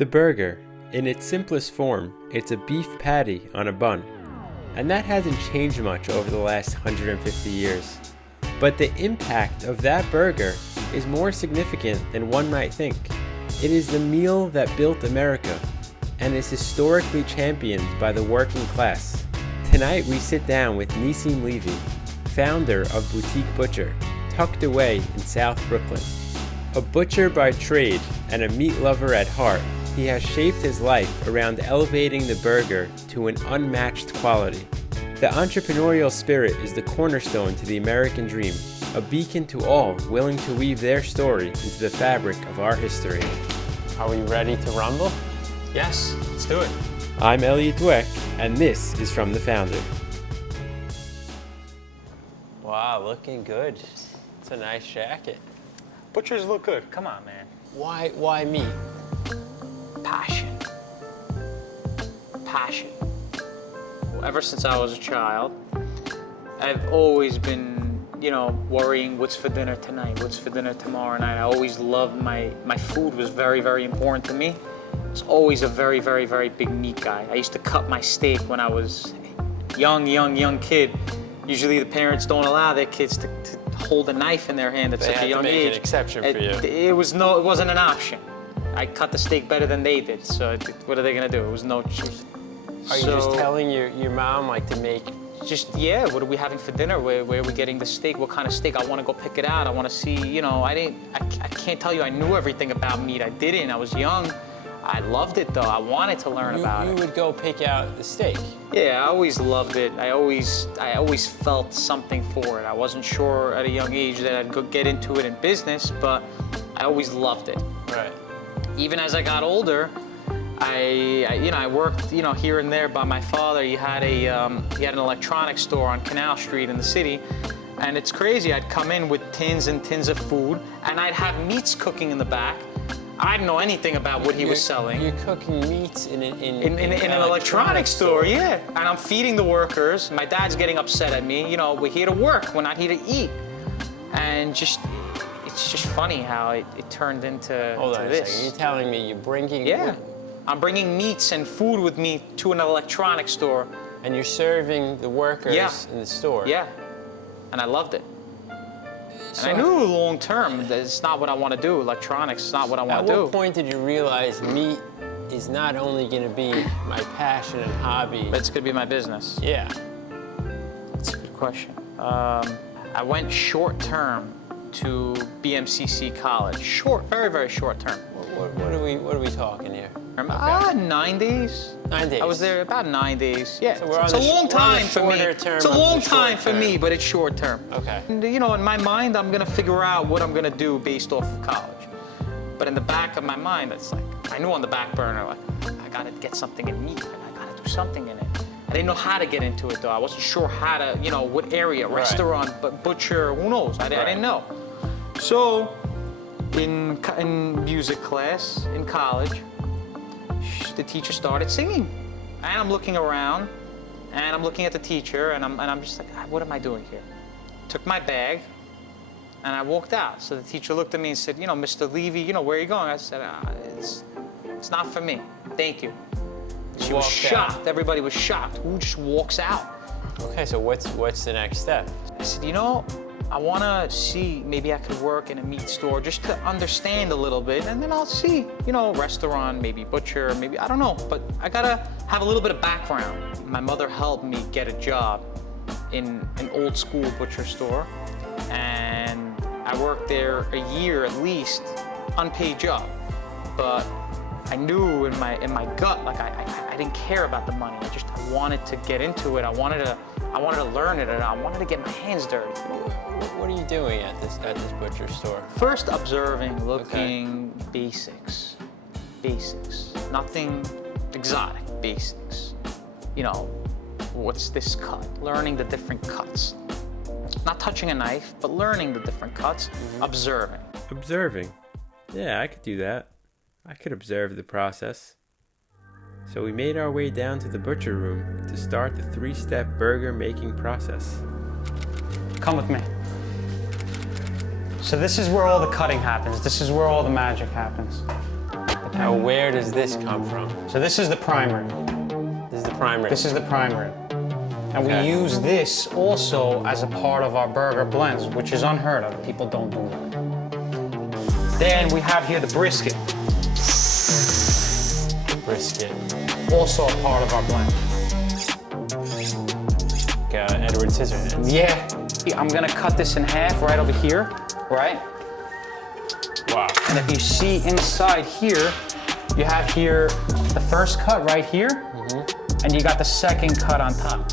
The burger, in its simplest form, it's a beef patty on a bun. And that hasn't changed much over the last 150 years. But the impact of that burger is more significant than one might think. It is the meal that built America and is historically championed by the working class. Tonight we sit down with Nissim Levy, founder of Boutique Butcher, tucked away in South Brooklyn. A butcher by trade and a meat lover at heart, he has shaped his life around elevating the burger to an unmatched quality. The entrepreneurial spirit is the cornerstone to the American dream, a beacon to all willing to weave their story into the fabric of our history. Are we ready to rumble? Yes, let's do it. I'm Elliot Dweck, and this is From the Founder. Wow, looking good. It's a nice jacket. Butchers look good. Come on, man. Why meat? Passion. Ever since I was a child, I've always been, worrying what's for dinner tonight, what's for dinner tomorrow night. I always loved my food was very, very important to me. I was always a very, very, very big meat guy. I used to cut my steak when I was young kid. Usually the parents don't allow their kids to hold a knife in their hand at such a young age. They had to make an exception for you. It wasn't an option. I cut the steak better than they did, so what are they gonna do? It was no choice. Are you just telling your mom to make? What are we having for dinner? Where are we getting the steak? What kind of steak? I want to go pick it out. I want to see, I can't tell you I knew everything about meat. I didn't. I was young. I loved it though. I wanted to learn about it. You would go pick out the steak. Yeah, I always loved it. I always felt something for it. I wasn't sure at a young age that I'd go get into it in business, but I always loved it. Right. Even as I got older, I worked, here and there by my father. He had an electronics store on Canal Street in the city, and it's crazy. I'd come in with tins and tins of food, and I'd have meats cooking in the back. I didn't know anything about what he was selling. You're cooking meats in an electronics store, yeah. And I'm feeding the workers. My dad's getting upset at me. We're here to work. We're not here to eat. And it's just funny how it turned into Hold on this. a second. You're telling me you're bringing... Yeah. I'm bringing meats and food with me to an electronics store. And you're serving the workers in the store. Yeah. And I loved it. And I knew long term that it's not what I want to do. Electronics is not what I want to do. At what point did you realize meat is not only going to be my passion and hobby? But it's going to be my business. Yeah. That's a good question. I went short term to BMCC college. Short, very, very short term. What are we talking here? 9 days. 9 days. I was there about 9 days. Yeah, So it's a long time for me. It's a long time for me, but it's short term. Okay. And, in my mind, I'm gonna figure out what I'm gonna do based off of college. But in the back of my mind, it's I knew on the back burner, I gotta get something in meat. I gotta do something in it. I didn't know how to get into it though. I wasn't sure how to, what area, restaurant, but butcher, who knows? I didn't know. So, in music class in college, the teacher started singing, and I'm looking around, and I'm looking at the teacher, and I'm just like, what am I doing here? Took my bag, and I walked out. So the teacher looked at me and said, Mr. Levy, where are you going? I said, it's not for me. Thank you. She was shocked. Everybody was shocked. Who just walks out? Okay, so what's the next step? I said, I want to see, maybe I could work in a meat store just to understand a little bit, and then I'll see, restaurant, maybe butcher, maybe, I don't know, but I gotta have a little bit of background. My mother helped me get a job in an old school butcher store, and I worked there a year at least, unpaid job, but I knew in my gut, I didn't care about the money. I wanted to get into it. I wanted to learn it, and I wanted to get my hands dirty. What are you doing at this butcher store? First, observing, looking, basics, nothing exotic, basics. What's this cut? Learning the different cuts. Not touching a knife, but learning the different cuts, observing. Observing? Yeah, I could do that. I could observe the process. So we made our way down to the butcher room to start the 3-step burger making process. Come with me. So this is where all the cutting happens. This is where all the magic happens. The Now, where does this come from? So this is the primer. This is the prime rib. This is the prime rib. And Okay. we use this also as a part of our burger blends, which is unheard of. People don't do that. Then we have here the brisket, Brisket. also a part of our blend. Edward Scissorhands. Yeah. I'm gonna cut this in half right over here, right? Wow. And if you see inside here, you have here the first cut right here, and you got the second cut on top.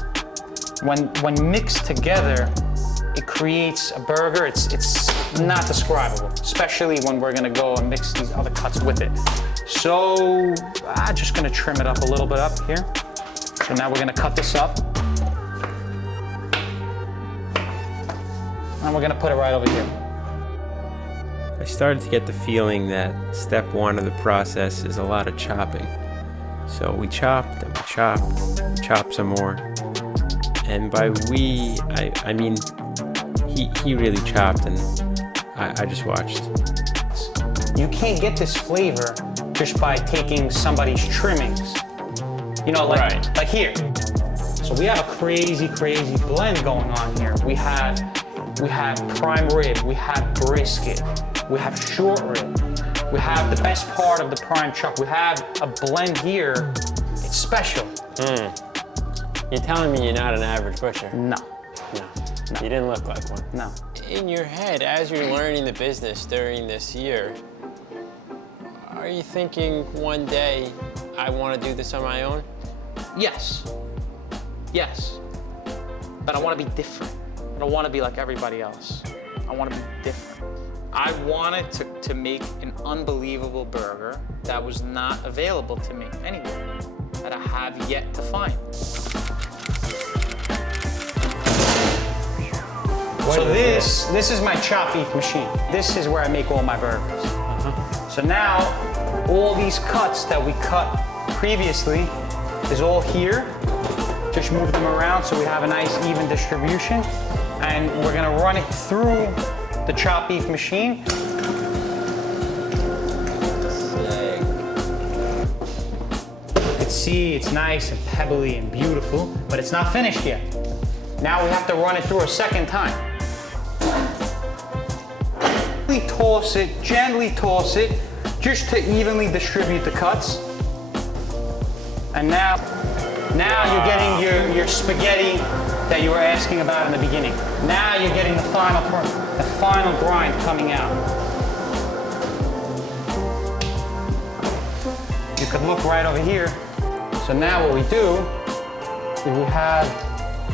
When mixed together, it creates a burger. It's not describable, especially when we're gonna go and mix these other cuts with it. So I'm just gonna trim it up a little bit up here. So now we're gonna cut this up. And we're gonna put it right over here. I started to get the feeling that step one of the process is a lot of chopping. So we chopped and we chopped some more. And by we, I mean, he really chopped and I just watched. You can't get this flavor just by taking somebody's trimmings. You know, like here. So we have a crazy blend going on here. We have prime rib, we have brisket, we have short rib, we have the best part of the prime chuck. We have a blend here. It's special. You're telling me you're not an average butcher? No. You didn't look like one. No. In your head, as you're learning the business during this year, are you thinking one day, I want to do this on my own? Yes. But I want to be different. I don't want to be like everybody else. I want to be different. I wanted to make an unbelievable burger that was not available to me anywhere, that I have yet to find. So this is my chop beef machine. This is where I make all my burgers. So now, all these cuts that we cut previously is all here. Just move them around so we have a nice even distribution. And we're gonna run it through the chop beef machine. You can see it's nice and pebbly and beautiful, but it's not finished yet. Now we have to run it through a second time. Gently toss it, just to evenly distribute the cuts. And now you're getting your spaghetti that you were asking about in the beginning. Now you're getting the final grind coming out. You could look right over here. So now what we do is we have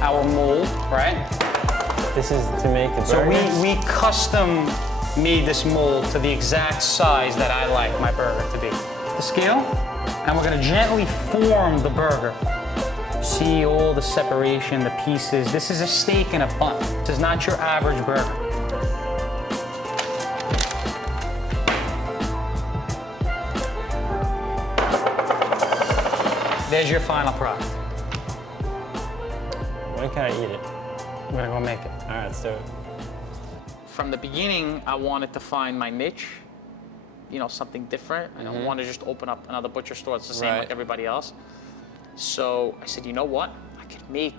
our mold, right? This is to make the burger? So we custom made this mold to the exact size that I like my burger to be. The scale, and we're gonna gently form the burger. See all the separation, the pieces. This is a steak in a bun. This is not your average burger. There's your final product. When can I eat it? I'm gonna go make it. All right, let's do it. From the beginning, I wanted to find my niche, you know, something different. I don't want to just open up another butcher store that's the same like everybody else. So I said, you know what? I could make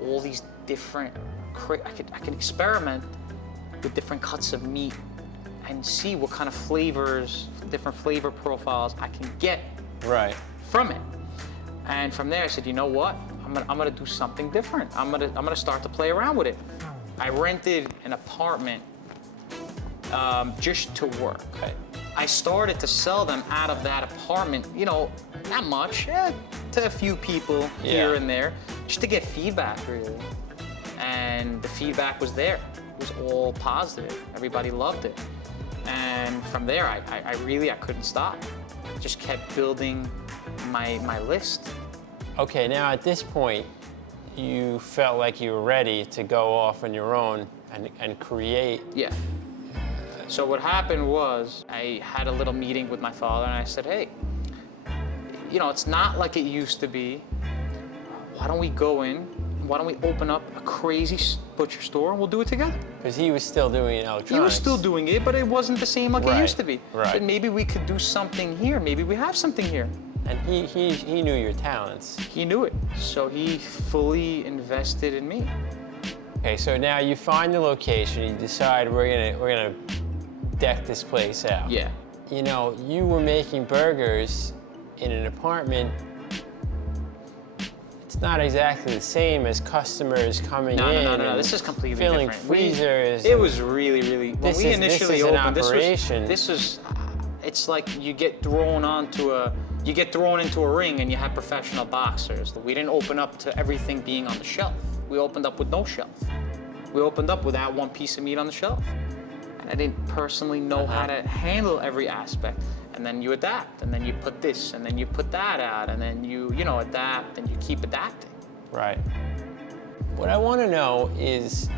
all these different, I can experiment with different cuts of meat and see what kind of flavors, different flavor profiles I can get from it. And from there, I said, you know what? I'm gonna do something different. I'm gonna start to play around with it. I rented an apartment just to work. I started to sell them out of that apartment, you know, not much, to a few people here and there, just to get feedback, really. And the feedback was there. It was all positive. Everybody loved it. And from there, I couldn't stop. Just kept building my list. Okay, now at this point, you felt like you were ready to go off on your own and create. Yeah. So what happened was I had a little meeting with my father and I said, hey, you know, it's not like it used to be. Why don't we go in why don't we open up a crazy butcher store and we'll do it together? Because he was still doing electronics. He was still doing it, but it wasn't the same like it used to be. Right. But maybe we could do something here. Maybe we have something here. And he knew your talents. He knew it, so he fully invested in me. Okay, so now you find the location. You decide we're gonna deck this place out. Yeah. You know, you were making burgers in an apartment. It's not exactly the same as customers coming in. No. This is completely filling different. freezers. It was really when we initially opened. This was. It's like you get thrown into a ring and you have professional boxers. We didn't open up to everything being on the shelf. We opened up with no shelf. We opened up with that one piece of meat on the shelf. And I didn't personally know how to handle every aspect. And then you adapt, and then you put this, and then you put that out, and then you adapt, and you keep adapting. Right. What I want to know is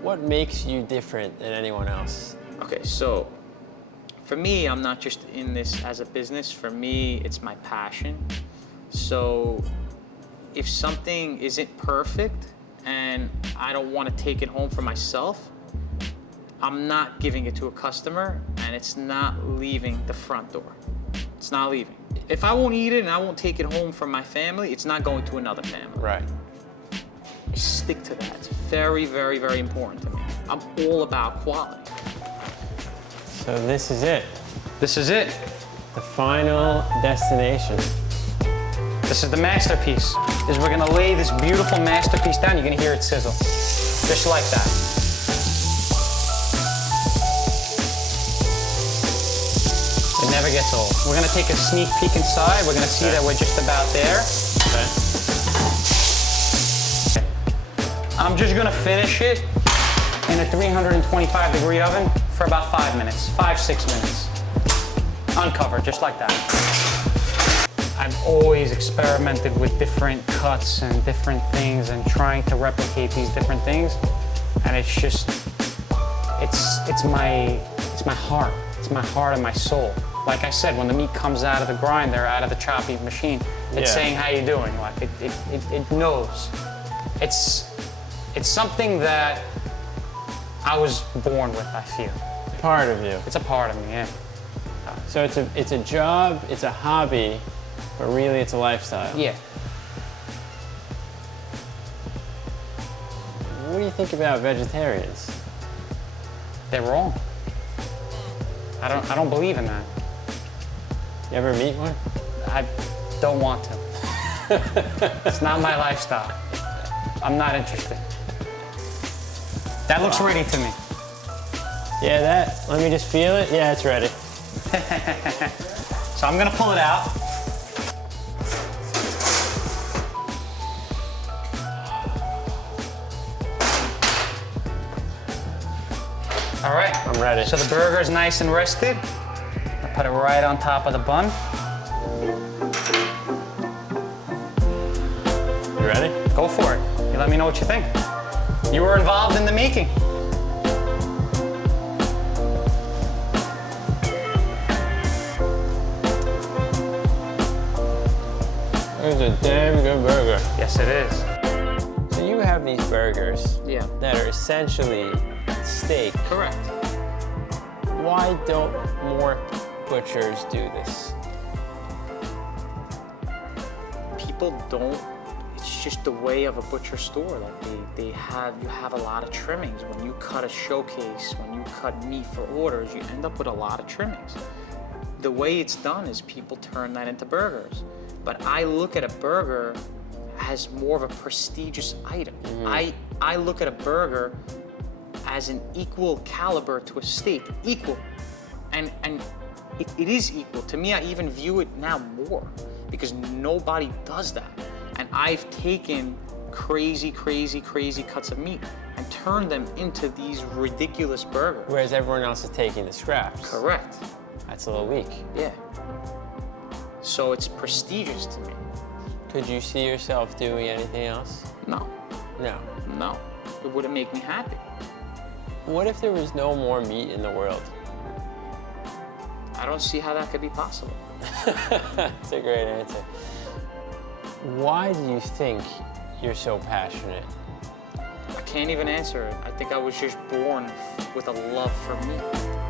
what makes you different than anyone else? Okay, so for me, I'm not just in this as a business. For me, it's my passion. So if something isn't perfect and I don't want to take it home for myself, I'm not giving it to a customer, and it's not leaving the front door. It's not leaving. If I won't eat it and I won't take it home for my family, it's not going to another family. Right. I stick to that. It's very, very, very important to me. I'm all about quality. So this is it. This is it. The final destination. This is the masterpiece. Is we're gonna lay this beautiful masterpiece down. You're gonna hear it sizzle, just like that. It never gets old. We're gonna take a sneak peek inside. We're gonna see that we're just about there. Okay. I'm just gonna finish it in a 325-degree oven for about 5 minutes, 5-6 minutes. Uncovered, just like that. I've always experimented with different cuts and different things and trying to replicate these different things. And it's just, it's my heart. It's my heart and my soul. Like I said, when the meat comes out of the grinder, out of the chopping machine, it's saying, how you doing? Like it knows. It's something that I was born with, I feel. Part of you. It's a part of me, yeah. So it's a job, it's a hobby, but really it's a lifestyle. Yeah. What do you think about vegetarians? They're wrong. I don't believe in that. You ever meet one? I don't want to. It's not my lifestyle. I'm not interested. That looks ready to me. Yeah, let me just feel it. Yeah, it's ready. So I'm gonna pull it out. All right. I'm ready. So the burger's nice and rested. I put it right on top of the bun. You ready? Go for it. You let me know what you think. You were involved in the making. It's a damn good burger. Yes, it is. So you have these burgers that are essentially steak. Correct. Why don't more butchers do this? People don't. It's just the way of a butcher store. Like you have a lot of trimmings. When you cut a showcase, when you cut meat for orders, you end up with a lot of trimmings. The way it's done is people turn that into burgers. But I look at a burger as more of a prestigious item. I look at a burger as an equal caliber to a steak, equal. And it is equal. To me, I even view it now more because nobody does that. And I've taken crazy cuts of meat and turned them into these ridiculous burgers. Whereas everyone else is taking the scraps. Correct. That's a little weak. Yeah. So it's prestigious to me. Could you see yourself doing anything else? No. No. No. It wouldn't make me happy. What if there was no more meat in the world? I don't see how that could be possible. That's a great answer. Why do you think you're so passionate? I can't even answer it. I think I was just born with a love for meat.